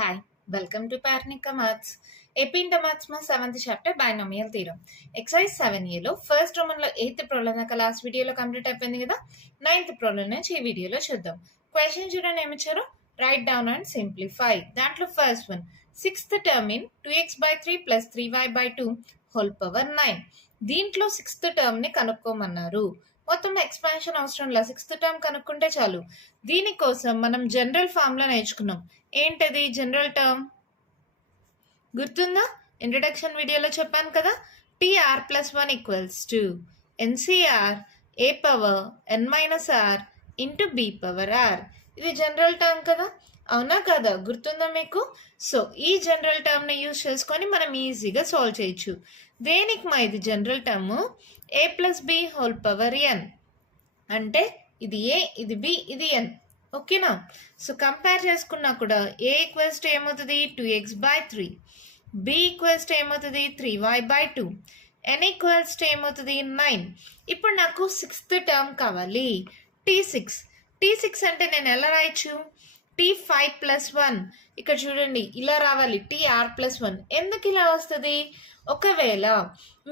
Hi, welcome to Parnika Maths. AP Inter Maths में 7th chapter binomial theorem. Exercise 7A లో first Roman లో 8th problem దాకా last వీడియోలో complete అయిపోయింది కదా. 9th ప్రాబ్లం నుంచి ఈ వీడియోలో చూద్దాం. క్వశ్చన్ చూడండి ఏమి ఇచ్చారు, రైట్ డౌన్ అండ్ సింప్లిఫై. దాంట్లో first one, 6th term in 2x/3 + 3y/2 whole power 9. దీంట్లో 6th టర్మ్ ని కనుక్కోమన్నారు. మొత్తం ఎక్స్పాన్షన్ అవసరం లేదు, 6th టర్మ్ కనుక్కుంటే చాలు. దీనికోసం మనం జనరల్ ఫార్ములా నేర్చుకున్నాం. ఏంటది జనరల్ టర్మ్? గుర్తుందా? ఇంట్రడక్షన్ వీడియోలో చెప్పాను కదా, TR+1 = NCR A⁻n−r into B⁻r. ఇది జనరల్ టర్మ్ కదా, అవునా కదా? గుర్తుందా మీకు? సో ఈ జనరల్ టర్మ్ ని యూజ్ చేసుకొని మనం ఈజీగా సాల్వ్ చేయొచ్చు. దేనికి మా ఇది జనరల్ టర్మ్? a+b⁴n అంటే ఇది a, ఇది b, ఇది n. ఓకేనా? సో కంపేర్ చేసుకున్నా కూడా a ఈక్వల్స్ టు ఏమవుతుంది 2x/3, b ఈక్వల్స్ టు ఏమవుతుంది 3y/2, n ఈక్వల్స్ టు ఏమవుతుంది 9. ఇప్పుడు నాకు 6th టర్మ్ కావాలి, T6 అంటే నేను ఎలా రాయొచ్చు? T5+1. ఇక్కడ చూడండి ఇలా రావాలి, TR+1. ఎందుకు ఇలా వస్తుంది? ఒకవేళ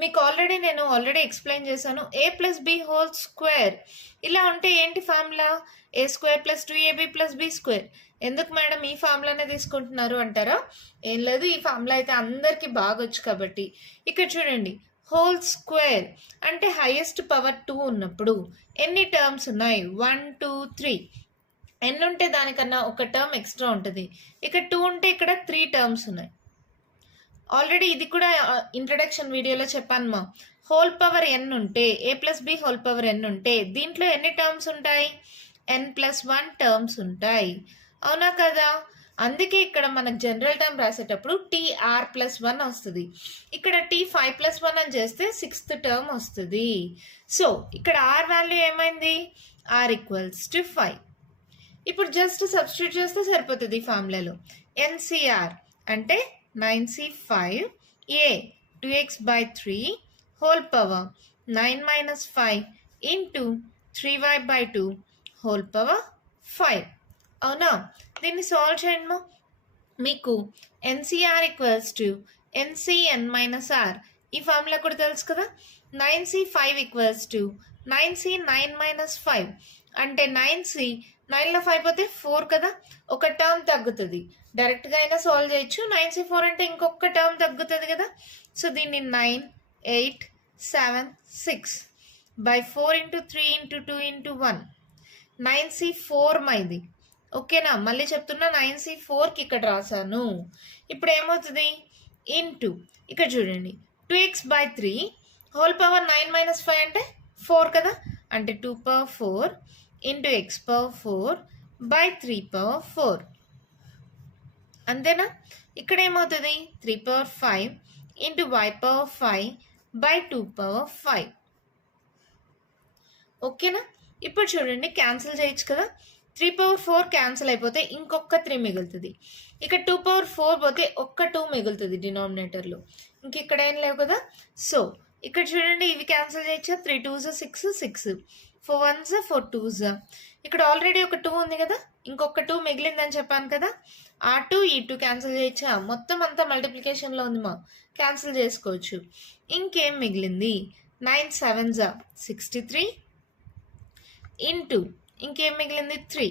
మీకు నేను ఆల్రెడీ ఎక్స్ప్లెయిన్ చేశాను, a+b² ఇలా ఉంటే ఏంటి ఫార్ములా? a² + 2ab + b². ఎందుకు మేడం ఈ ఫార్ములానే తీసుకుంటున్నారు అంటారా? ఏం లేదు, ఈ ఫార్ములా అయితే అందరికీ బాగా వచ్చు కాబట్టి. ఇక్కడ చూడండి, హోల్ స్క్వేర్ అంటే హైయెస్ట్ పవర్ 2 ఉన్నప్పుడు ఎన్ని టర్మ్స్ ఉన్నాయి? 1 2 3. ఎన్ని ఉంటే దానికన్నా ఒక టర్మ్ ఎక్స్ట్రా ఉంటుంది. ఇక్కడ 2 ఉంటే ఇక్కడ 3 టర్మ్స్ ఉన్నాయి. ఆల్రెడీ ఇది కూడా ఇంట్రడక్షన్ వీడియోలో చెప్పాను మా. హోల్ పవర్ n ఉంటే, a+b⁴n ఉంటే దీంట్లో ఎన్ని టర్మ్స్ ఉంటాయి? n+1 టర్మ్స్ ఉంటాయి, అవునా కదా? అందుకే ఇక్కడ మనకు జనరల్ టర్మ్ రాసేటప్పుడు TR+1 వస్తుంది. ఇక్కడ T5+1 అని చేస్తే 6th టర్మ్ వస్తుంది. సో ఇక్కడ R వాల్యూ ఏమైంది? R = 5. ఇప్పుడు జస్ట్ సబ్స్టిట్యూట్ చేస్తే సరిపోతుంది ఈ ఫార్ములాలో. NCR అంటే 9C5 a 2x/3 whole power 9 - 5 into 3y/2 whole power 5. అవునా? దీన్ని సాల్వ్ చేయండి. మీకు NCR = NCn-r. ఈ ఫార్ములా కూడా తెలుసు కదా. 9C5 = 9C 9 - 5 అంటే 9C 9లో 5 పోతే 4 కదా, ఒక టర్మ్ తగ్గుతుంది. డైరెక్ట్గా అయినా సాల్వ్ చేయొచ్చు. 9C4 అంటే ఇంకొక టర్మ్ తగ్గుతుంది కదా. సో దీన్ని 9 8 7 6/4 × 3 × 2 × 1 9C4 మైది. ఓకేనా? మళ్ళీ చెప్తున్నా, 9C4కి ఇక్కడ రాశాను. ఇప్పుడు ఏమవుతుంది? ఇంటూ ఇక్కడ చూడండి, 2x/3 హోల్ పవర్ 9 - 5 అంటే 4 కదా, అంటే 2⁴ ఇంటూ x⁴/3⁴. అంతేనా? ఇక్కడ ఏమవుతుంది? 3⁵ ఇంటూ y⁵/2⁵. ఓకేనా? ఇప్పుడు చూడండి, క్యాన్సిల్ చేయొచ్చు కదా. 3⁴ క్యాన్సిల్ అయిపోతే ఇంకొక 3 మిగులుతుంది. ఇక్కడ 2⁴ పోతే ఒక్క 2 మిగులుతుంది డినామినేటర్లో. ఇంక ఇక్కడ ఏం లేవు కదా. సో ఇక్కడ చూడండి, ఇవి క్యాన్సిల్ చేయొచ్చా? 3 2s 6 6 4 1s 4 2s. ఇక్కడ ఆల్రెడీ ఒక 2 ఉంది కదా, ఇంకొక 2 మిగిలిందని చెప్పాను కదా. ఆ 2 ఈ 2 క్యాన్సిల్ చేయొచ్చా? మొత్తం అంతా మల్టిప్లికేషన్లో ఉంది మా, క్యాన్సిల్ చేసుకోవచ్చు. ఇంకేం మిగిలింది? 9 7s 63 ఇంటూ ఇంకేం మిగిలింది? 3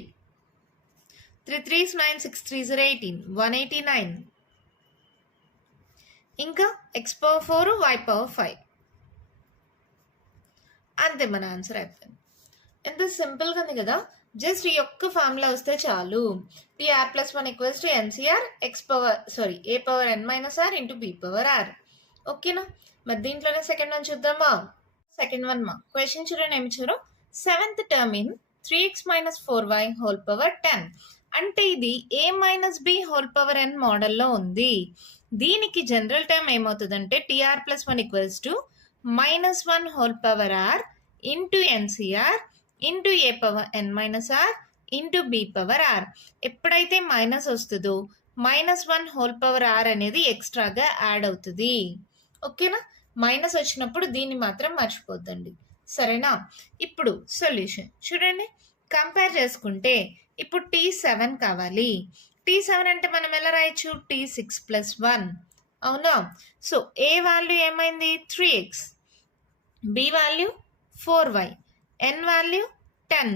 3 3s 9 6 3s 18 189 ఇంకా x⁴ y⁴. అంతే, మన ఆన్సర్ అయిపోయింది. ఎంత సింపుల్గా ఉంది కదా. జస్ట్ ఈ ఒక్క ఫార్ములా వస్తే చాలు. TR+1 = NCR A⁻n−r into B⁻r. ఓకేనా? మరి దీంట్లోనే సెకండ్ వన్ చూద్దామా. సెకండ్ వన్ మా క్వశ్చన్ చూడండి ఏమి ఇచ్చారు. 7th term in 3x - 4y whole power 10 అంటే ఇది a−b⁴n మోడల్లో ఉంది. దీనికి జనరల్ టర్మ్ ఏమవుతుందంటే TR+1 = -1 whole power r into NCR into a⁻n−r into B⁻r. ఎప్పుడైతే మైనస్ వస్తుందో -1 హోల్ పవర్ r అనేది ఎక్స్ట్రాగా యాడ్ అవుతుంది. ఓకేనా? మైనస్ వచ్చినప్పుడు దీన్ని మాత్రం మర్చిపోద్దండి, సరేనా? ఇప్పుడు సొల్యూషన్ చూడండి, కంపేర్ చేసుకుంటే ఇప్పుడు T7 కావాలి. T7 అంటే మనం ఎలా రాయొచ్చు? T6+1 అవునా? సో ఏ వాల్యూ ఏమైంది? 3x, b value 4y, n value 10,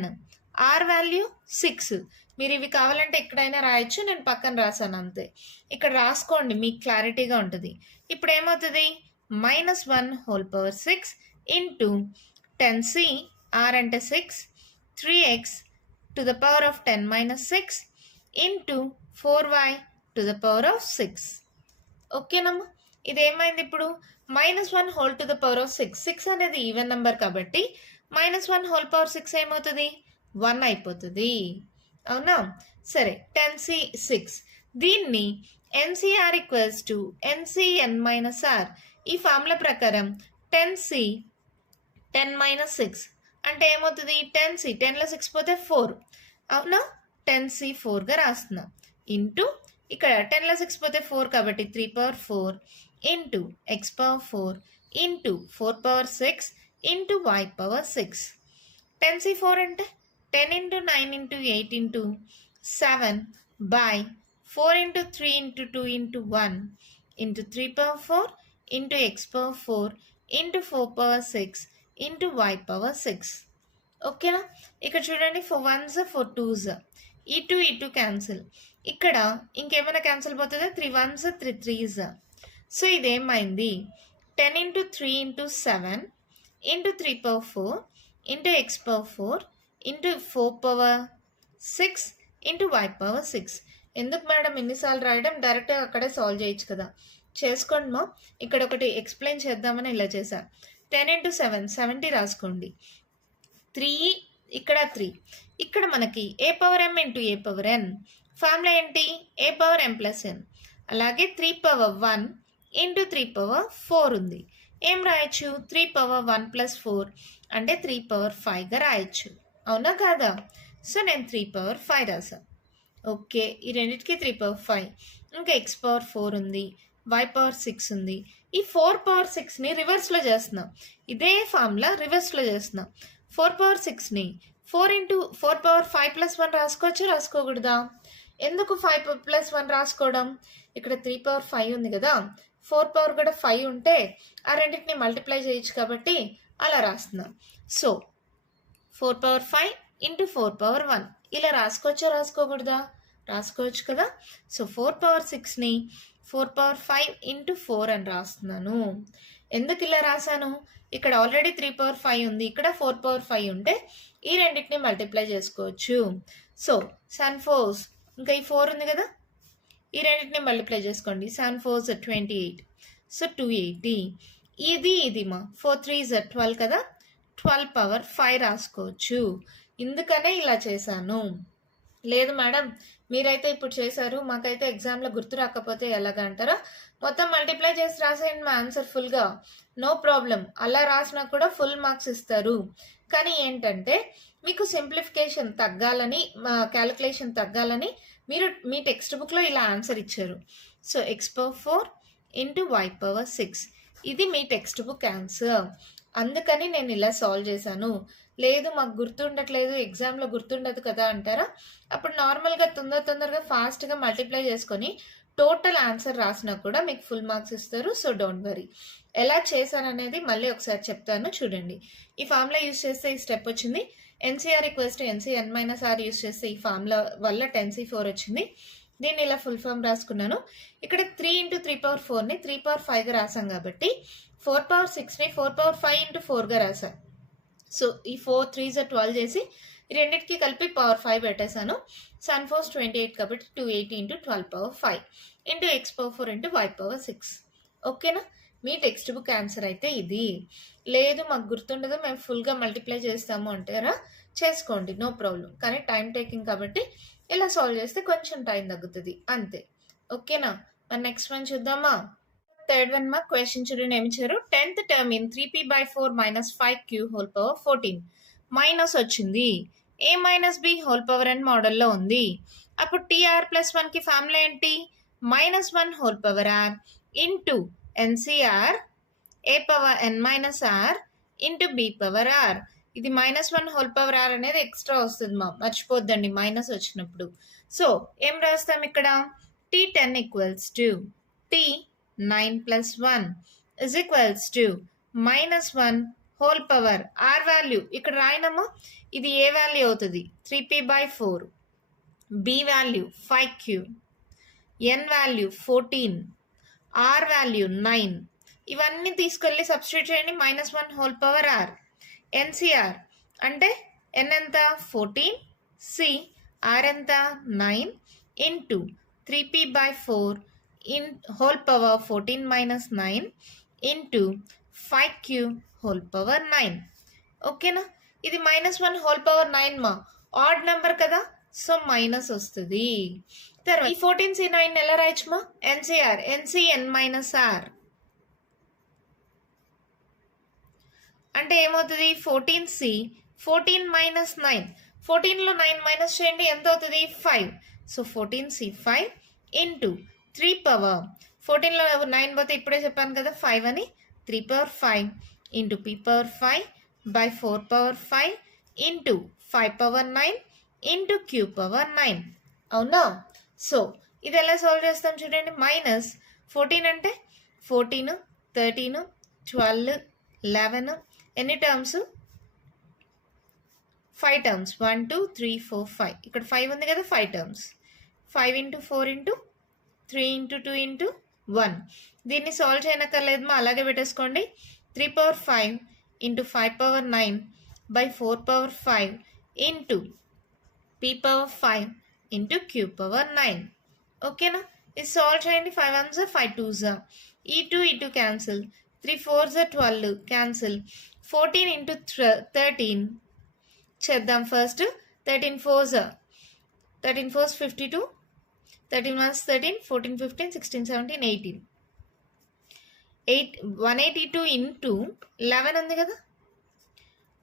r value 6. మీరు ఇవి కావాలంటే ఎక్కడైనా రాయొచ్చు, నేను పక్కన రాశాను అంతే. ఇక్కడ రాసుకోండి, మీకు క్లారిటీగా ఉంటుంది. ఇప్పుడు ఏమవుతుంది? -1 6 ఇంటూ 10c, r అంటే 6, 3x to the power of 10 - 6 into 4y to the power of 6. ఓకేనమ్మా, ఇదేమైంది ఇప్పుడు? -1 to the power of 6. 6 అనేది ఈవెన్ నెంబర్ కాబట్టి -1 power 6 ఏమవుతుంది? 1 అయిపోతుంది. అవునా? సరే, 10c 6. దీన్ని NCR equals to NCn - r. ఈ ఫార్ములా ప్రకారం 10c 10 - 6 అంటే ఏమవుతుంది? 10c, 10లో 6 పోతే 4. అవునా? 10c 4గా రాస్తున్నాం. ఇంటూ ఇక్కడ 10లో 6 పోతే 4 కాబట్టి 3/4 into x/4 into 4/6 into y/6. 10c 4 అంటే 10 into 9 into 8 into 7 by 4 into 3 into 2 into 1 into 3/4 into x/4 into 4/6 into y/6. ఓకేనా? ఇక్కడ చూడండి, 4 1s 4 2s, ఈ 2 క్యాన్సిల్. ఇక్కడ ఇంకేమైనా క్యాన్సిల్ పోతుందా? 3 1s 3 3s. సో ఇదేమైంది? 10 into 3 into 7 into 3/4 into x/4 into 4/6 into y/6. ఎందుకు మేడం ఇన్నిసార్లు రాయడం? డైరెక్ట్గా అక్కడే సాల్వ్ చేయొచ్చు కదా. చేసుకోండి మా. ఇక్కడ ఒకటి ఎక్స్ప్లెయిన్ చేద్దామని ఇలా చేశా. 10 ఇంటూ 7 70 రాసుకోండి. 3 ఇక్కడ 3. ఇక్కడ మనకి a/m ఇంటూ a/n. ఫార్ములా ఏంటి? a/m+n. అలాగే 3/1 ఇంటూ 3/4 ఉంది. ఏం రాయొచ్చు? 3/1 + 4 అంటే 3/5గా రాయొచ్చు. అవునా కాదా? సో నేను 3/5 రాసాను. ఓకే, ఈ రెండింటికి 3/5. ఇంకా x/4 ఉంది, y/6 ఉంది. ఈ 4/6ని రివర్స్లో చేస్తున్నాం. ఇదే ఫార్ములా రివర్స్లో చేస్తున్నాం. 4/6ని 4/5 + 1 రాసుకోవచ్చు, రాసుకోకూడదా? ఎందుకు 5 + 1 రాసుకోవడం? ఇక్కడ 3/5 ఉంది కదా, 4 కూడా 5 ఉంటే ఆ రెండింటిని మల్టిప్లై చేయొచ్చు కాబట్టి అలా రాస్తున్నాం. సో 4/5 ఇంటూ 4/1 ఇలా రాసుకోవచ్చా, రాసుకోకూడదా? రాసుకోవచ్చు కదా. సో 4/6ని 4/5 ఇంటూ 4 అని రాస్తున్నాను. ఎందుకు ఇలా రాశాను? ఇక్కడ ఆల్రెడీ 3/5 ఉంది, ఇక్కడ 4/5 ఉంటే ఈ రెండింటిని మల్టిప్లై చేసుకోవచ్చు. సో 7 4s, ఇంకా ఈ 4 ఉంది కదా, ఈ రెండింటిని మల్టిప్లై చేసుకోండి. 7 4s 28, సో 280. ఇది మా 4 3s 12 కదా, 12/5 రాసుకోవచ్చు. ఇందుకనే ఇలా చేశాను. లేదు మేడం మీరైతే ఇప్పుడు చేశారు, మాకైతే ఎగ్జామ్లో గుర్తు రాకపోతే ఎలాగంటారా? మొత్తం మల్టిప్లై చేసి రాసేయండి మా ఆన్సర్ ఫుల్గా, నో ప్రాబ్లం. అలా రాసినా కూడా ఫుల్ మార్క్స్ ఇస్తారు. కానీ ఏంటంటే మీకు సింప్లిఫికేషన్ తగ్గాలని, క్యాలిక్యులేషన్ తగ్గాలని మీరు మీ టెక్స్ట్ బుక్లో ఇలా ఆన్సర్ ఇచ్చారు. సో x/4 ఇంటూ y/6 ఇది మీ టెక్స్ట్ బుక్ ఆన్సర్. అందుకని నేను ఇలా సాల్వ్ చేశాను. లేదు మాకు గుర్తుండట్లేదు, ఎగ్జామ్లో గుర్తుండదు కదా అంటారా? అప్పుడు నార్మల్గా తొందరగా ఫాస్ట్గా మల్టిప్లై చేసుకొని టోటల్ ఆన్సర్ రాసినా కూడా మీకు ఫుల్ మార్క్స్ ఇస్తారు. So don't worry. ఎలా చేశాననేది మళ్ళీ ఒకసారి చెప్తాను చూడండి. ఈ ఫార్ములా యూజ్ చేస్తే ఈ స్టెప్ వచ్చింది. NCR equals to NCn - r use చేస్తే ఈ ఫార్ములా వల్ల 10c4 వచ్చింది. దీన్ని ఇలా ఫుల్ ఫామ్ రాసుకున్నాను. ఇక్కడ 3 ఇంటూ 3/4ని 3/5గా రాసాం కాబట్టి 4/6ని 4/5 ఇంటూ 4గా రాసాను. సో ఈ 4 3s 12 చేసి ఈ రెండింటికి కలిపి π/5 పెట్టేశాను. 7 4s 28 కాబట్టి 280 into 12/5 into x/4 into y/6. ఓకేనా? మీ టెక్స్ట్ బుక్ ఆన్సర్ అయితే ఇది. లేదు మాకు గుర్తుండదు, మేము ఫుల్గా మల్టిప్లై చేస్తాము అంటారా? చేసుకోండి, నో ప్రాబ్లం. కానీ టైం టేకింగ్ కాబట్టి ఇలా సాల్వ్ చేస్తే కొంచెం టైం తగ్గుతుంది అంతే. ఓకేనా? మరి నెక్స్ట్ వన్ చూద్దామా? థర్డ్ వన్ మా క్వశ్చన్ చూడండి ఏమి ఇచ్చారు. 10th term in 3p/4 - 5q whole power 14 minus వచ్చింది. a - b whole power n మోడల్లో ఉంది. అప్పుడు tr+1కి ఫార్ములా ఏంటి? -1 whole power r into NCR a/n - r into b/r. ఇది -1 హోల్ పవర్ r అనేది ఎక్స్ట్రా వస్తుంది మా, మర్చిపోద్దండి మైనస్ వచ్చినప్పుడు. సో ఏం రాస్తాం ఇక్కడ T10 equals to T9 plus 1 is equals to -1 whole power r value ఇక్కడ రాయినము ఇది ఏ వాల్యూ అవుతుంది 3p/4 b value 5q n value 14 r value 9 ఇవన్నీ తీసుకెళ్ళి సబ్స్టిట్యూట్ చేయండి -1 హోల్ పవర్ ఆర్ ఎన్సిఆర్ అంటే ఎన్ ఎంత 14 సి ఆర్ ఎంత 9 into 3p/4 in whole power 14 - 9 into 5q whole power 9 ఓకేనా ఇది -1 హోల్ పవర్ 9 మా ఆడ్ నెంబర్ కదా సో మైనస్ వస్తుంది తర్వాత ఈ 14c9 ఎలా రాయొచ్చుమా ఎన్సిఆర్ ఎన్సిఎన్ -r అంటే ఏమవుతుంది 14c 14 - 9 14లో 9 మైనస్ చేయండి ఎంత అవుతుంది 5 సో 14c5 ఇంటూ 3 పవర్ 14లో 9 పోతే ఇప్పుడే చెప్పాను కదా 5 అని 3 power 5 into p/5/4 power 5 into 5 power 9 into q power 9 అవునా సో ఇది ఎలా సాల్వ్ చేస్తాం చూడండి -14 అంటే 14 13 12 11 ఎన్ని టర్మ్స్ 5 టర్మ్స్ 1 2 3 4 5 ఇక్కడ 5 ఉంది కదా 5 terms 5 into 4 into 3 into 2 into 1 దీన్ని సాల్వ్ చేయనక్కర్లేదు మా అలాగే పెట్టేసుకోండి 3 power 5 into 5 power 9/4 power 5 into p power 5 into q power 9 ఓకేనా ఇది సాల్వ్ చేయండి 5 1s 5 2s ఈ 2 క్యాన్సిల్ 3 4s 12 క్యాన్సిల్ 14 ఇంటూ 13 చేద్దాం ఫస్ట్ 13 4s 52 13 1s 13 14 15 16 17 18 182 ఇంటూ 11 ఉంది కదా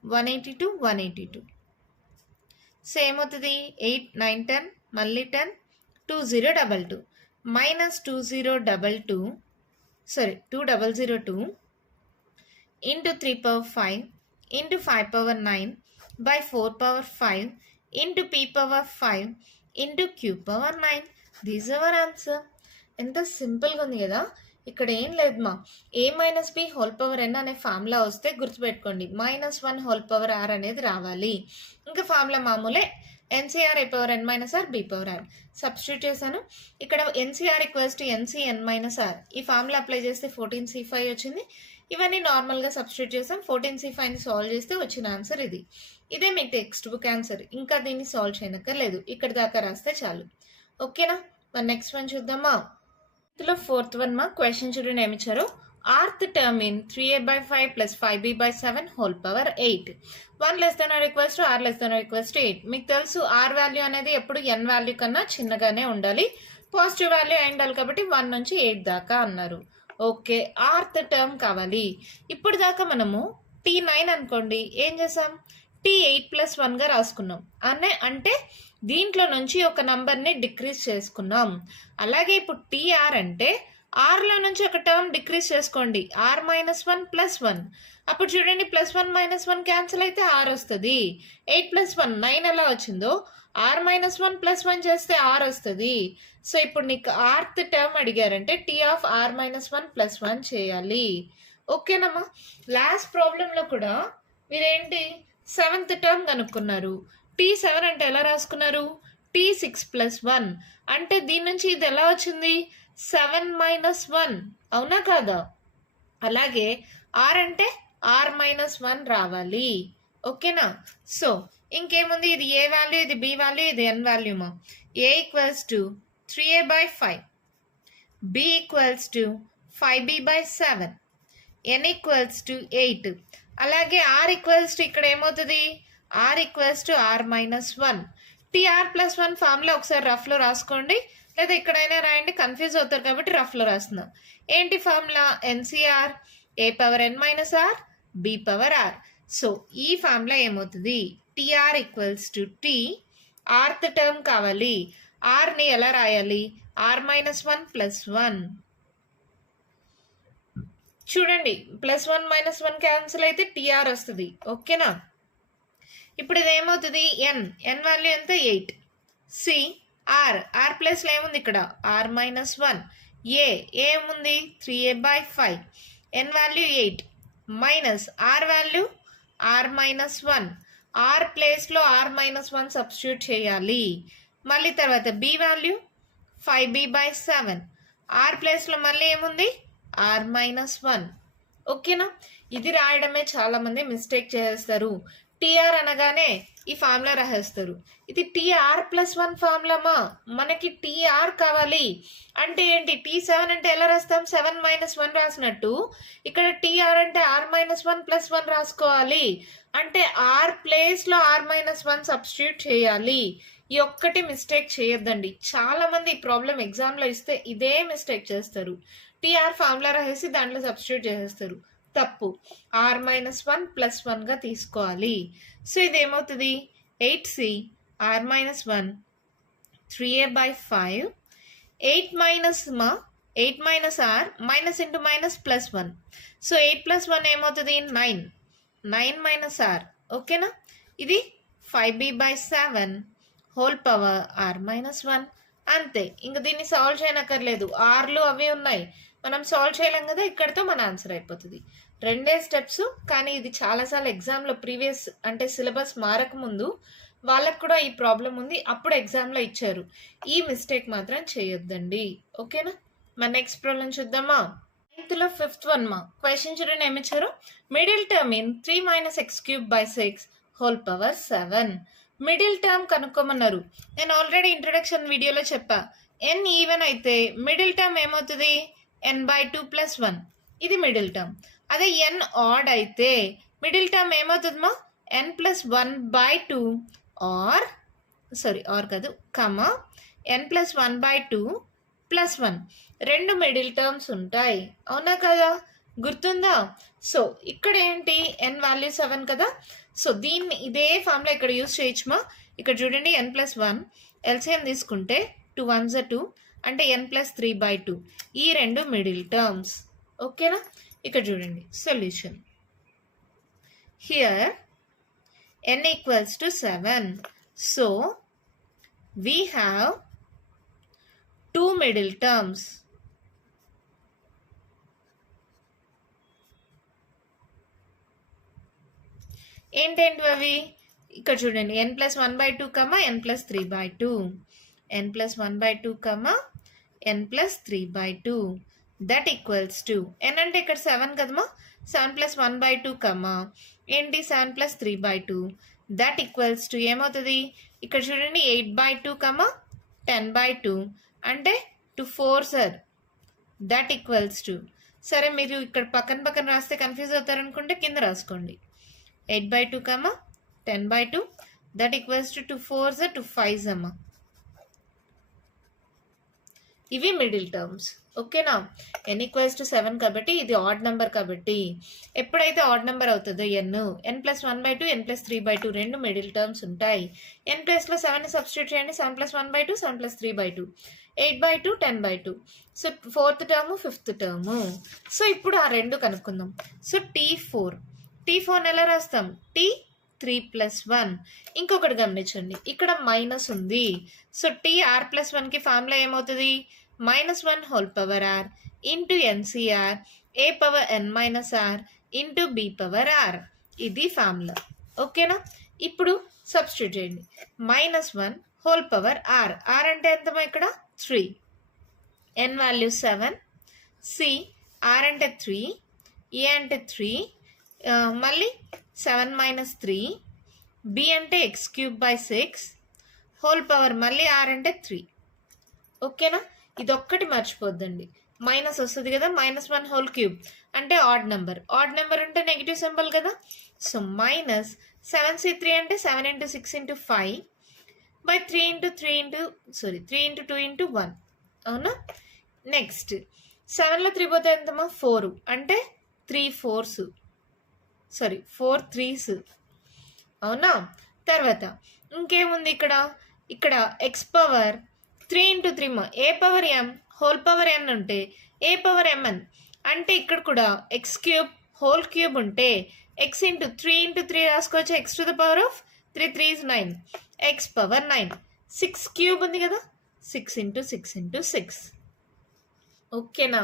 182 సేమ్ అవుతుంది 8 9 10 మళ్ళీ 10 2022 -2022 sorry 2002 into 3 power 5 into 5 power 9/4 power 5 into p power 5 into q power 9 these hour answer ఎంత సింపుల్గా ఉంది కదా ఇక్కడ ఏం లేదు మా a - b whole power n అనే ఫార్ములా వస్తే గుర్తుపెట్టుకోండి -1 హోల్ పవర్ r అనేది రావాలి ఇంకా ఫార్ములా మామూలే NCR a power n - r b power r substitute చేశాను ఇక్కడ NCR equals to NCN -r ఈ ఫార్ములా అప్లై చేస్తే 14c5 వచ్చింది ఇవన్నీ నార్మల్గా సబ్స్టిట్యూట్ చేసాం 14c5ని సాల్వ్ చేస్తే వచ్చిన ఆన్సర్ ఇది ఇదే మీకు టెక్స్ట్ బుక్ ఆన్సర్ ఇంకా దీన్ని సాల్వ్ చేయనక్కర్లేదు ఇక్కడ దాకా రాస్తే చాలు ఓకేనా మరి నెక్స్ట్ వన్ చూద్దామా ఇందులో 4th వన్ మా క్వశ్చన్ చూడండి ఏమి ఇచ్చారు rth term in 3a/5 plus 5b/7 whole power 8 1 less than or equals to r less than or equals to 8 మీకు తెలుసు r వాల్యూ అనేది ఎప్పుడు n వాల్యూ కన్నా చిన్నగానే ఉండాలి పాజిటివ్ వాల్యూ అయి ఉండాలి కాబట్టి 1 నుంచి 8 దాకా అన్నారు ఓకే rth టర్మ్ కావాలి ఇప్పుడు దాకా మనము T9 అనుకోండి ఏం చేసాం T8 + 1గా రాసుకున్నాం అంటే దీంట్లో నుంచి ఒక నంబర్ని డిక్రీజ్ చేసుకున్నాం అలాగే ఇప్పుడు TR అంటే ఆర్లో నుంచి ఒక టర్మ్ డిక్రీజ్ చేసుకోండి r - 1 + 1 అప్పుడు చూడండి +1 - 1 క్యాన్సిల్ అయితే r వస్తుంది 8 + 1 9 ఎలా వచ్చిందో r - 1 + 1 చేస్తే r వస్తుంది సో ఇప్పుడు నీకు rth టర్మ్ అడిగారంటే T ఆఫ్ r - 1 + 1 చేయాలి ఓకేనమ్మా లాస్ట్ ప్రాబ్లంలో కూడా మీరేంటి 7th టర్మ్ కనుక్కున్నారు T7 అంటే ఎలా రాసుకున్నారు T6 + 1 అంటే దీని నుంచి ఇది ఎలా వచ్చింది 7 - 1 అవునా కాదా అలాగే r అంటే r - 1 రావాలి ఓకేనా సో ఇంకేముంది ఇది ఏ వాల్యూ ఇది బి వాల్యూ ఇది n వాల్యూ మా a = 3a/5 b = 5b/7 n = 8 అలాగే r ఇక్కడ ఏమవుతుంది r = r - 1 TR + 1 ఫార్ములా ఒకసారి రఫ్లో రాసుకోండి లేదా ఎక్కడైనా రాయండి కన్ఫ్యూజ్ అవుతారు కాబట్టి రఫ్లో రాస్తున్నాం ఏంటి formula NCR a power n - r b power r so ఈ ఫార్ములా ఏమవుతుంది TR = T rth టర్మ్ కావాలి rని ఎలా రాయాలి r - 1 + 1 చూడండి +1 - 1 క్యాన్సిల్ అయితే TR వస్తుంది ఓకేనా ఇప్పుడు ఇది ఏమవుతుంది n వాల్యూ ఎంత 8 సి ఆర్ ప్లేస్లో ఏముంది ఇక్కడ r-1, ఏముంది 3a/5, n value 8 minus r value r-1, r ప్లేస్లో r-1 సబ్స్టిట్యూట్ చేయాలి. మళ్ళీ తర్వాత బి వాల్యూ 5b/7, ఆర్ ప్లేస్లో మళ్ళీ ఏముంది r-1. ఓకేనా? ఇది రాయడమే చాలా మంది మిస్టేక్ చేస్తారు. టీఆర్ అనగానే ఈ ఫార్ములా రాసేస్తారు. ఇది TR+1 ఫార్ములామా, మనకి టీఆర్ కావాలి అంటే ఏంటి? T7 అంటే ఎలా రాస్తాం? 7-1 రాసినట్టు ఇక్కడ టీఆర్ అంటే r-1+1 రాసుకోవాలి. అంటే ఆర్ ప్లేస్లో r-1 సబ్స్టిట్యూట్ చేయాలి. ఈ ఒక్కటి మిస్టేక్ చేయొద్దండి. చాలా మంది ఈ ప్రాబ్లం ఎగ్జామ్లో ఇస్తే ఇదే మిస్టేక్ చేస్తారు. టీఆర్ ఫార్ములా రాసేసి దాంట్లో సబ్స్టిట్యూట్ చేసేస్తారు. తప్పు. r-1+1గా తీసుకోవాలి. సో ఇదేమవుతుంది 8c r-1 3a/5, 8 minus r minus into minus plus 1. So 8 + 1 ఏమవుతుంది 9, 9 minus r. ఓకేనా? ఇది 5b/7 హోల్ పవర్ r-1. అంతే, ఇంక దీన్ని సాల్వ్ చేయనక్కర్లేదు. ఆర్లు అవి ఉన్నాయి, మనం సాల్వ్ చేయలేం కదా, ఇక్కడితో మన ఆన్సర్ అయిపోతుంది. 2 స్టెప్స్. కానీ ఇది చాలాసార్లు ఎగ్జామ్లో ప్రీవియస్ అంటే సిలబస్ మారకముందు వాళ్ళకు కూడా ఈ ప్రాబ్లం ఉంది, అప్పుడు ఎగ్జామ్లో ఇచ్చారు. ఈ మిస్టేక్ మాత్రం చేయొద్దండి. ఓకేనా? మన నెక్స్ట్ ప్రాబ్లం చూద్దామా? 9th 5th one మా క్వశ్చన్ చూడండి ఏమి ఇచ్చారు. Middle term in 3 - x³/6 whole power 7. Middle term కనుక్కోమన్నారు. నేను ఆల్రెడీ ఇంట్రొడక్షన్ వీడియోలో చెప్పా, n ఈవెన్ అయితే మిడిల్ టర్మ్ ఏమవుతుంది n/2 + 1. ఇది మిడిల్ టర్మ్. అదే n ఆడ్ అయితే మిడిల్ టర్మ్ ఏమవుతుందమ్మా n+1/2 ఆర్ కాదు కమా n+1/2 + 1. 2 మిడిల్ టర్మ్స్ ఉంటాయి. అవునా కదా? గుర్తుందా? సో ఇక్కడ ఏంటి n వాల్యూ 7 కదా. సో దీన్ని ఇదే ఫార్ములా ఇక్కడ యూజ్ చేయొచ్చుమా. ఇక్కడ చూడండి n+1 ఎల్సిఎం తీసుకుంటే 2 1s 2 అంటే n+3/2. ఈ 2 మిడిల్ టర్మ్స్. ఓకేనా? ఇక్కడ చూడండి solution. Here n = 7. So we have 2 middle terms. ఏంటేంటి అవి? ఇక్కడ చూడండి n+1/2, n+3/2, n+1/2, n+3/2. That equals to n అంటే ఇక్కడ 7 కదమ్మా, 7+1/2 ఏంటి 7+3/2. దట్ ఈక్వల్స్ టు ఏమవుతుంది? ఇక్కడ చూడండి 8/2, 10/2 అంటే 2 4s. దట్ ఈక్వల్స్ టు, సరే మీరు ఇక్కడ పక్కన రాస్తే కన్ఫ్యూజ్ అవుతారు అనుకుంటే కింద రాసుకోండి 8/2, 10/2. That equals to 2 4s 2 5s అమ్మా. ఇవి మిడిల్ టర్మ్స్. ఓకేనా? n = 7 కాబట్టి ఇది ఆడ్ నెంబర్ కాబట్టి ఎప్పుడైతే ఆడ్ నెంబర్ అవుతుందో n+1/2 n+3/2 2 మిడిల్ టర్మ్స్ ఉంటాయి. n ప్లేస్లో 7ని సబ్స్టిట్యూట్ చేయండి. 7+1/2 7+3/2 8/2 10/2. So 4th term 5th term. So ఇప్పుడు ఆ 2 కనుక్కుందాం. సో T4 ఎలా రాస్తాం? T3+1. ఇంకొకటి గమనించండి, ఇక్కడ మైనస్ ఉంది. సో TR+1కి ఫార్ములా ఏమవుతుంది -1 whole power r into NCR a⁻n−r into b⁻r. ఇది ఫార్ములా. ఓకేనా? ఇప్పుడు సబ్స్టిట్యూట్ చేయండి. -1 హోల్ పవర్ r, r అంటే ఎంతమా ఇక్కడ 3, n వాల్యూ 7, c r అంటే 3, a అంటే 3, మళ్ళీ 7 - 3, b అంటే x³/6 హోల్ పవర్ మళ్ళీ r అంటే 3. ఓకేనా? ఇదొక్కటి మర్చిపోద్దండి, మైనస్ వస్తుంది కదా. -1 హోల్ క్యూబ్ అంటే ఆడ్ నెంబర్, ఆడ్ నెంబర్ ఉంటే నెగిటివ్ సింబల్ కదా. సో -7c3 అంటే 7 × 6 × 5/3 × 3 × 2 × 1. అవునా? నెక్స్ట్ 7లో 3 పోతే ఎంతమా 4 అంటే 3 4s 4 3s. అవునా? తర్వాత ఇంకేముంది ఇక్కడ x⁻³ 3 × 3 a⁻m whole power n ఉంటే a⁻mn అంటే ఇక్కడ కూడా x³ హోల్ క్యూబ్ ఉంటే x × 3 × 3 రాసుకోవచ్చు. x⁻³ 3 3 is 9, x⁻9. 6³ ఉంది కదా, 6 into 6 into 6. ఓకేనా?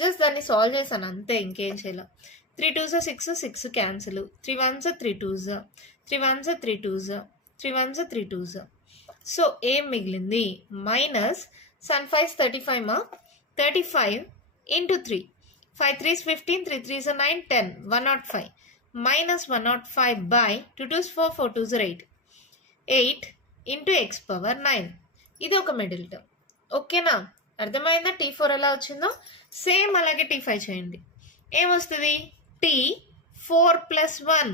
జస్ట్ దాన్ని సాల్వ్ చేశాను అంతే, ఇంకేం చేయాలి. 3 2s 6, 6 cancel, 3 1s 3 2s, 3 1s 3 2s, 3 1s 3 2s. So ఏం మిగిలింది? మైనస్ 7 5s 35 మా, 35 into 3, 5 3s 15, 3 3s 9, 10, 105 minus 105 by 2 2s 4, 4 2s 8, 8 into x power 9. ఇది ఒక మిడిల్ టర్మ్. ఓకేనా? అర్థమైందా T4 ఎలా వచ్చిందో? సేమ్ అలాగే T5 చేయండి. ఏమొస్తుంది? T4 + 1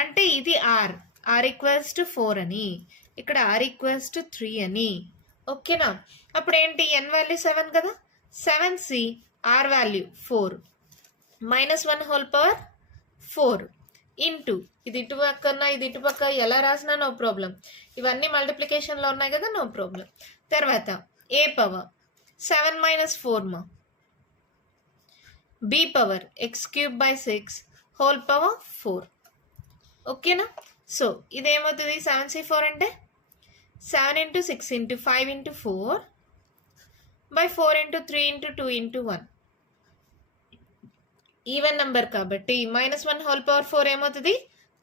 అంటే ఇది R ఈక్వల్స్ టు 4 అని, ఇక్కడ R ఈక్వల్స్ టు 3 అని. ఓకేనా? అప్పుడు ఏంటి? n వాల్యూ 7 కదా, 7c R value 4 -1 whole power 4 into ఇది ఇటు పక్కన ఇది ఇటు పక్క ఎలా రాసినా నో ప్రాబ్లం, ఇవన్నీ మల్టిప్లికేషన్లో ఉన్నాయి కదా, నో ప్రాబ్లం. తర్వాత ఏ పవర్ 7 - 4 మా, B power x³/6 whole power 4. ఓకేనా? సో ఇదేమవుతుంది? 7c4 అంటే 7 into 6 into 5 into 4 by 4 into 3 into 2 into 1. Even number కాబట్టి -1 హోల్ పవర్ 4 ఏమవుతుంది?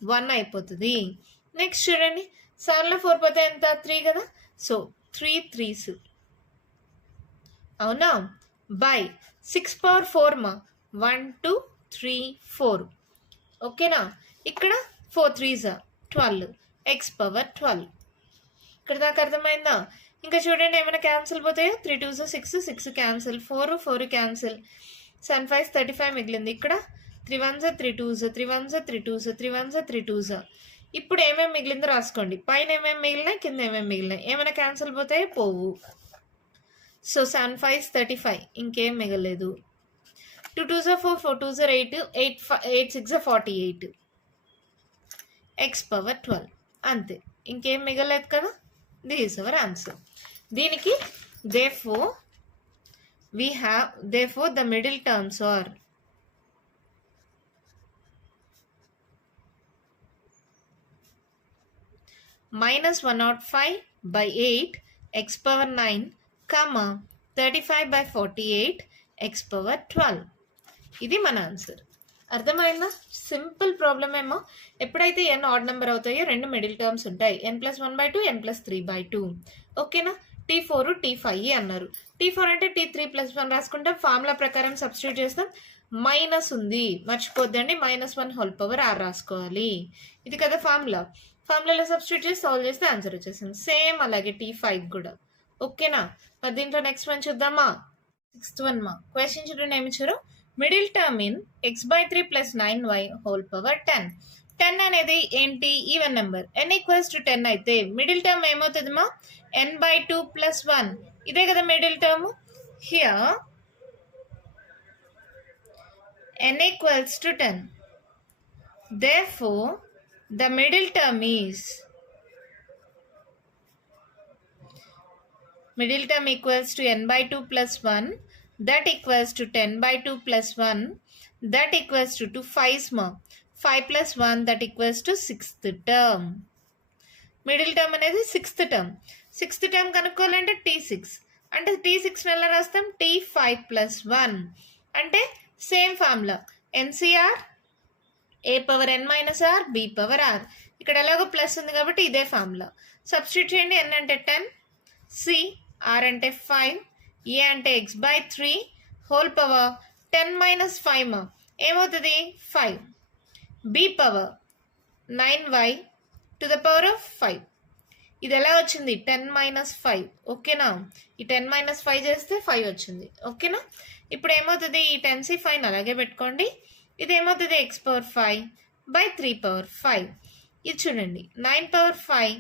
1 అయిపోతుంది. నెక్స్ట్ చూడండి, 7లో 4 పోతే ఎంత? 3 కదా, సో 3 3s అవునా, బై 6 పవర్ 4 మా, 1 2 3 4. ఓకేనా? ఇక్కడ 4 3s 12, x పవర్ 12. ఇక్కడ దాకా అర్థమైందా? ఇంకా చూడండి ఏమైనా cancel పోతాయో, 3 2s 6, 6 cancel, 4 4 cancel, 7 5s 35 మిగిలింది. ఇక్కడ 3 1s 3 2s, 3 1s 3 2s, 3 1s 3 2s. ఇప్పుడు ఏమేమి మిగిలిందో రాసుకోండి. పైన ఏమేమి మిగిలినాయి, కింద ఏమేమి మిగిలినాయి. ఏమైనా క్యాన్సిల్ పోతాయి? పోవు. సో 7 5s 35, ఇంకేం మిగలేదు. 2 2s 4, 4 2s 8, 8 6 48, x పవర్ 12. అంతే, ఇంకేం మిగలేదు కదా. This is our answer. దీనికి therefore the middle terms are -105/8 x power 9, 35/48 x power 12. ఇది మన ఆన్సర్. అర్థమైందా? సింపుల్ ప్రాబ్లం ఏమో. ఎప్పుడైతే n ఆడ్ నెంబర్ అవుతాయో రెండు మిడిల్ టర్మ్స్ ఉంటాయి, n+1/2, n+3/2. ఓకేనా? T4 T5 అన్నారు. T4 అంటే T3+1 రాసుకుంటాం, ఫార్ములా ప్రకారం సబ్స్టిట్యూట్ చేస్తాం. మైనస్ ఉంది మర్చిపోద్దండి, -1 హోల్ పవర్ R రాసుకోవాలి. ఇది కదా ఫార్ములాలో సబ్స్టిట్యూట్ చేసి సాల్వ్ చేస్తే ఆన్సర్ వచ్చేసింది. సేమ్ అలాగే T5 కూడా. ఓకేనా? మరి దీంట్లో నెక్స్ట్ వన్ చూద్దామా? 6th one మా. క్వశ్చన్ చూడండి ఏమి ఇచ్చారు? Middle term in x/3 + 9y whole power 10. 10 అనేది ఏంటి? Even number. n = 10 అయితే మిడిల్ టర్మ్ ఏమవుతుంది మా? n/2 + 1. ఇదే కదా middle term. Here n = 10. Therefore, the middle term equals to n/2 + 1. That equals to 10/2 + 1. That equals to 5's ma. 5 + 1 that equals to 6th term. Middle term అనేది 6th term. 6th term కనుక్కోవాలంటే T6 అంటే T6 ఎలా రాస్తాం? T5 + 1 అంటే same formula, NCR a power n - r b power r. ఇక్కడ ఎలాగో plus ఉంది కాబట్టి ఇదే ఫార్ములా. సబ్స్టిట్యూట్ చేయండి. n అంటే 10, c r అంటే 5, a అంటే x/3 హోల్ పవర్ 10 - 5 మా ఏమవుతుంది? 5. b power 9y to the power of 5. ఇది ఎలా వచ్చింది? 10 - 5. ఓకేనా? ఈ 10 - 5 చేస్తే 5 వచ్చింది. ఓకేనా? ఇప్పుడు ఏమవుతుంది? ఈ 10c 5 అలాగే పెట్టుకోండి. ఇది ఏమవుతుంది? x/5/3/5. ఇది చూడండి 9/5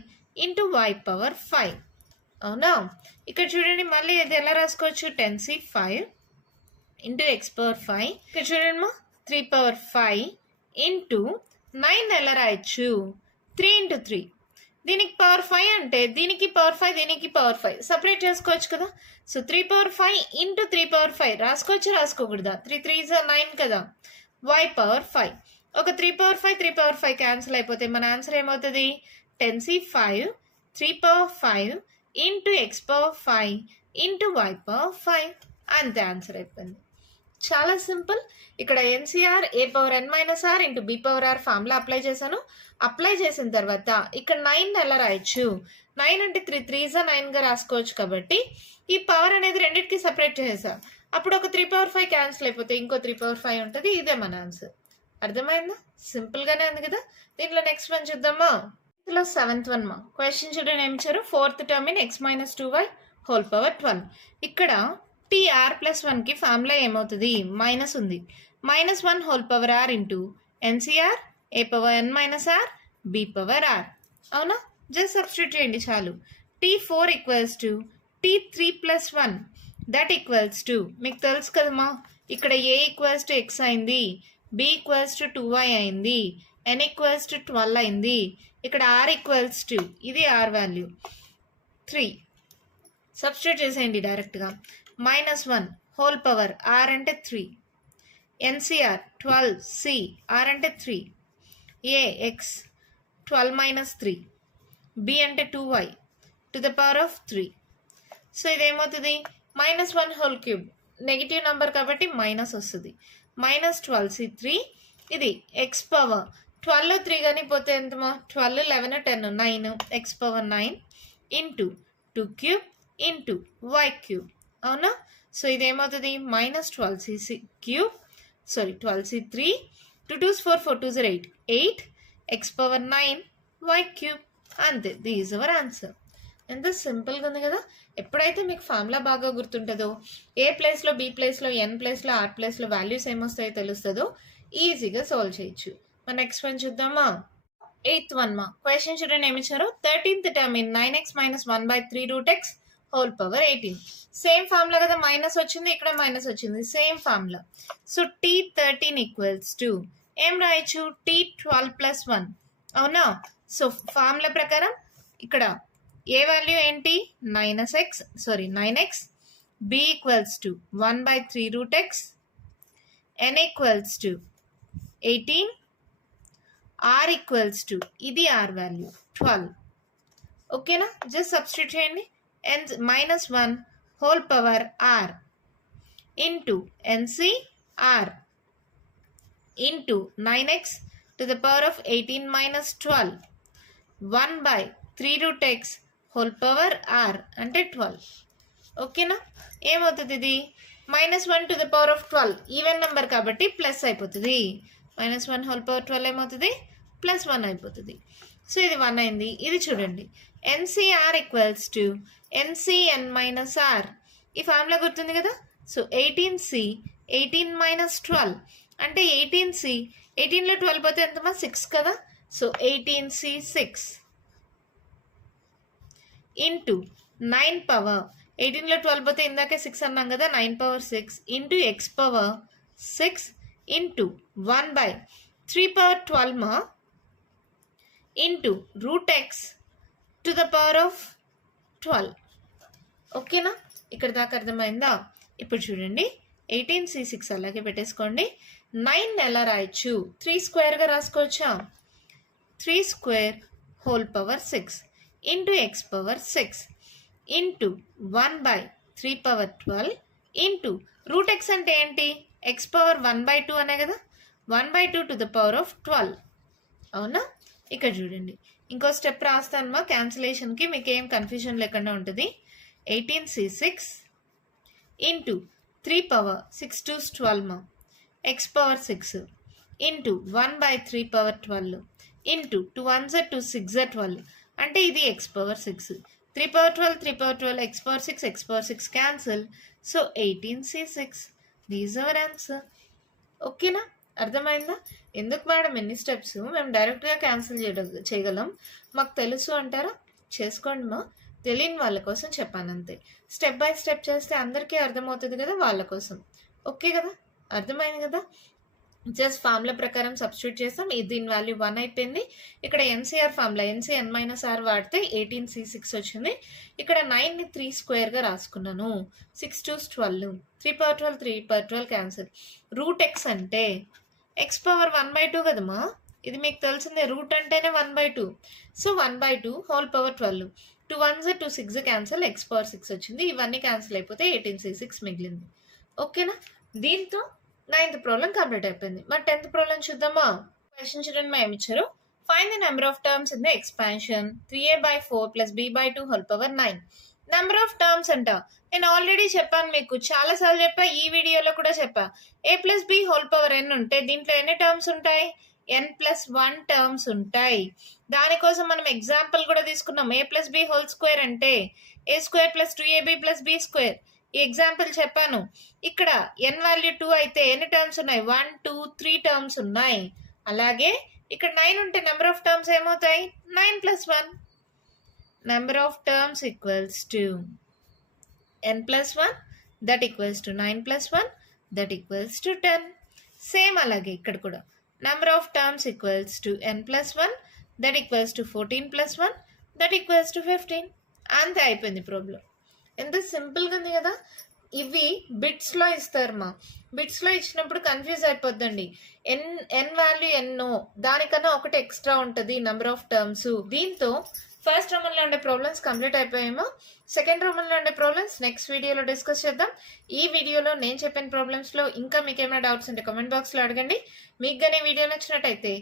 ఇంటూ y పవర్ 5. అవునా? ఇక్కడ చూడండి మళ్ళీ ఇది ఎలా రాసుకోవచ్చు? 10c 5 into x/5. ఇక్కడ చూడండి మా 3/5 ఇంటూ 9 ఎలా రాయొచ్చు? 3 × 3. దీనికి పవర్ 5 అంటే దీనికి పవర్ 5, దీనికి పవర్ 5 సపరేట్ చేసుకోవచ్చు కదా. So 3/5 into 3/5 రాసుకోకూడదా? 3 3s 9 కదా. y power 5. ఒక 3/5 3/5 క్యాన్సిల్ అయిపోతే మన ఆన్సర్ ఏమవుతుంది? 10c 5 3/5 into x power 5 into y power 5. అంతే ఆన్సర్ అయిపోయింది. చాలా సింపుల్. ఇక్కడ n C r a power n minus r into b power r formula apply చేశాను. అప్లై చేసిన తర్వాత ఇక్కడ 9 ఎలా రాయొచ్చు, 9 అంటే 3 3 9గా రాసుకోవచ్చు. కాబట్టి ఈ పవర్ అనేది రెండింటికి సెపరేట్ చేసా. అప్పుడు ఒక 3 పవర్ 5 క్యాన్సిల్ అయిపోతే ఇంకో 3 పవర్ 5 ఉంటుంది. ఇదే మన ఆన్సర్. అర్థమైందా? సింపుల్గానే ఉంది కదా. దీంట్లో నెక్స్ట్ వన్ చూద్దామా. ఇందులో 7th వన్ మా క్వశ్చన్ చూడండి ఏమి ఇచ్చారు. 4th term in x minus 2y whole power 12. ఇక్కడ టీఆర్ ప్లస్ 1కి ఫార్ములా ఏమవుతుంది, మైనస్ ఉంది. -1 whole power r into n C r a power n minus r b power r. అవునా? జస్ట్ సబ్స్టిట్యూట్ చేయండి చాలు. T4 equals to T3 plus 1 that equals to, మీకు తెలుసు కదమ్మా, ఇక్కడ ఏ ఈక్వల్స్ టు ఎక్స్ అయింది, బి ఈక్వల్స్ టు 2y అయింది, n equals to 12 అయింది. ఇక్కడ ఆర్ ఈక్వల్స్ టు, ఇది ఆర్ వాల్యూ 3. సబ్స్టిట్యూట్ చేసేయండి డైరెక్ట్గా. -1 హోల్ పవర్ ఆర్ అంటే 3, ఎన్సీఆర్ 12, సి ఆర్ అంటే 3, ఏ ఎక్స్ 12 మైనస్ 3, బి అంటే 2y to the power of 3. So ఇదేమవుతుంది, -1 హోల్ క్యూబ్, నెగిటివ్ నెంబర్ కాబట్టి మైనస్ వస్తుంది. -12c3, ఇది ఎక్స్ పవర్ 12 3 కానీ పోతే ఎంతమా, 12 11 10 9 X power 9 into 2 cube into Y cube. అవునా? సో ఇదేమవుతుంది, -12c cube, sorry 12c3, 2 2s 4 4 2s 8 8 X power 9 Y cube. అంతే, దిస్ అవర్ ఆన్సర్. ఎంత సింపుల్గా ఉంది కదా. ఎప్పుడైతే మీకు ఫార్ములా బాగా గుర్తుంటుందో, ఏ ప్లేస్లో బి ప్లేస్లో ఎన్ ప్లేస్లో ఆర్ ప్లేస్లో వాల్యూస్ ఏమొస్తాయో తెలుస్తుందో ఈజీగా సాల్వ్ చేయొచ్చు. మన నెక్స్ట్ వన్ చూద్దామా. 8th వన్ మా క్వశ్చన్ చూడండి ఏమి ఇచ్చారు. 13th term in 9x minus 1/3 root x whole power 18. Same formula కదా, మైనస్ వచ్చింది, ఇక్కడ మైనస్ వచ్చింది, same formula. So T13 equals to ఏం రాయొచ్చు, T12 ప్లస్ 1. అవునా? సో ఫార్ములా ప్రకారం ఇక్కడ ఏ వాల్యూ ఏంటి, 9x, b equals to 1/3 root x, n equals to 18, r equals to, ఇది ఆర్ వాల్యూ 12. ఓకేనా? జస్ట్ సబ్స్టిట్యూట్ చేయండి. -1 whole power r into n C r into 9x to the power of 18 minus 12 1/3 root x whole power r అంటే 12. ఓకేనా? ఏమవుతుంది ఇది, -1 to the power of 12 even number కాబట్టి plus అయిపోతుంది. -1 whole power 12 ఏమవుతుంది, +1 అయిపోతుంది. సో ఇది 1 అయింది. ఇది చూడండి, n C r equals to n C n minus r. ఈ ఫార్ములా గుర్తుంది కదా. సో 18c 18 మైనస్ 12 అంటే 18c, 18లో 12 పోతే ఎంతమా, 6 కదా. సో 18c 6 ఇంటూ 9 పవర్, 18లో 12 పోతే ఇందాకే 6 అన్నాం కదా, 9 power 6 into x power 6 into 1/3 power 12 మా into root x to the power of 12. ఓకేనా? ఇక్కడ దాకా అర్థమైందా? ఇప్పుడు చూడండి, 18c6 అలాగే పెట్టేసుకోండి. 9 ఎలా రాయొచ్చు, 3 స్క్వేర్గా రాసుకోవచ్చా. 3 square whole power 6 into x power 6 into 1/3 power 12 into root x అంటే ఏంటి, ఎక్స్ పవర్ 1/2 అనే కదా, 1/2 టు ద పవర్ ఆఫ్ 12. అవునా? ఇక్కడ చూడండి, ఇంకో స్టెప్ రాస్తాను మా క్యాన్సిలేషన్కి, మీకు ఏం కన్ఫ్యూజన్ లేకుండా ఉంటుంది. 18c6 ఇంటూ 3 పవర్ 6 2s 12 మా X power 6 into 1/3 power 12 into 2 1s 2 6 12 అంటే ఇది X power 6. 3 power 12 3 power 12 X power 6 cancel. So 18c6 these our answer. ఓకేనా? అర్థమైందా? ఎందుకు మేడం ఎన్ని స్టెప్స్, మేము డైరెక్ట్గా క్యాన్సిల్ చేయగలం, మాకు తెలుసు అంటారా, చేసుకోండి మా. తెలియని వాళ్ళ కోసం చెప్పాను అంతే. స్టెప్ బై స్టెప్ చేస్తే అందరికీ అర్థమవుతుంది కదా, వాళ్ళ కోసం. ఓకే కదా, అర్థమైంది కదా. జస్ట్ ఫార్ములా ప్రకారం సబ్స్టిట్యూట్ చేస్తాం. దీని వాల్యూ 1 అయిపోయింది. ఇక్కడ n C r formula n C n minus r వాడితే 18c6 వచ్చింది. ఇక్కడ 9ని 3 స్క్వేర్గా రాసుకున్నాను. 6 2s 12, 3 power 12 3 power 12 cancel. Root x అంటే ఎక్స్ పవర్ 1/2 కదమ్మా, ఇది మీకు తెలిసిందే. రూట్ అంటేనే 1/2. So 1/2 whole power 12 2 1s 2 6 cancel, X power 6 వచ్చింది. ఇవన్నీ క్యాన్సిల్ అయిపోతే 18c6 మిగిలింది. ఓకేనా? దీంతో 9th ప్రాబ్లం కంప్లీట్ అయిపోయింది. మరి 10th ప్రాబ్లం చూద్దామా? క్వశ్చన్ చూడండి, మా ఏమి ఇచ్చారు. Find the number of terms in the expansion 3a/4 + b/2 whole power 9. Number of terms అంట. నేను ఆల్రెడీ చెప్పాను మీకు, చాలా సార్లు చెప్పా, ఈ వీడియోలో కూడా చెప్పా. a + b whole power n ఉంటే దీంట్లో ఎన్ని టర్మ్స్ ఉంటాయి? n+1 టర్మ్స్ ఉంటాయి. దానికోసం మనం ఎగ్జాంపుల్ కూడా తీసుకున్నాం. a + b హోల్ స్క్వేర్ అంటే a² + 2ab + b². ఈ ఎగ్జాంపుల్ చెప్పాను. ఇక్కడ n వాల్యూ 2 అయితే ఎన్ని టర్మ్స్ ఉన్నాయి? 1 2 3 టర్మ్స్ ఉన్నాయి. అలాగే ఇక్కడ 9 ఉంటే నెంబర్ ఆఫ్ టర్మ్స్ ఏమవుతాయి? 9+1. Number of terms equals to n+1 that equals to 9+1 that equals to 10. Same అలాగే ఇక్కడ కూడా number of terms equals to n+1 that equals to 14+1 that equals to 15. అంతే, అయిపోయింది ప్రాబ్లం. ఎంత సింపుల్గా ఉంది కదా. ఇవి బిట్స్లో ఇస్తారమ్మా. బిట్స్లో ఇచ్చినప్పుడు కన్ఫ్యూజ్ అయిపోద్దండి. ఎన్ వాల్యూ ఎన్నో దానికన్నా ఒకటి ఎక్స్ట్రా ఉంటుంది నెంబర్ ఆఫ్ టర్మ్స్. దీంతో ఫస్ట్ రోమన్లో ఉండే ప్రాబ్లమ్స్ కంప్లీట్ అయిపోయామో. సెకండ్ రోమన్లో ఉండే ప్రాబ్లమ్స్ నెక్స్ట్ వీడియోలో డిస్కస్ చేద్దాం. ఈ వీడియోలో నేను చెప్పిన ప్రాబ్లమ్స్లో ఇంకా మీకు ఏమైనా డౌట్స్ ఉంటే కామెంట్ బాక్స్లో అడగండి. మీకు కానీ వీడియో నచ్చినట్టయితే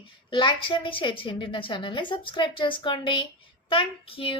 లైక్ చేయండి, షేర్ చేయండి, నా ఛానల్ని సబ్స్క్రైబ్ చేసుకోండి. Thank you.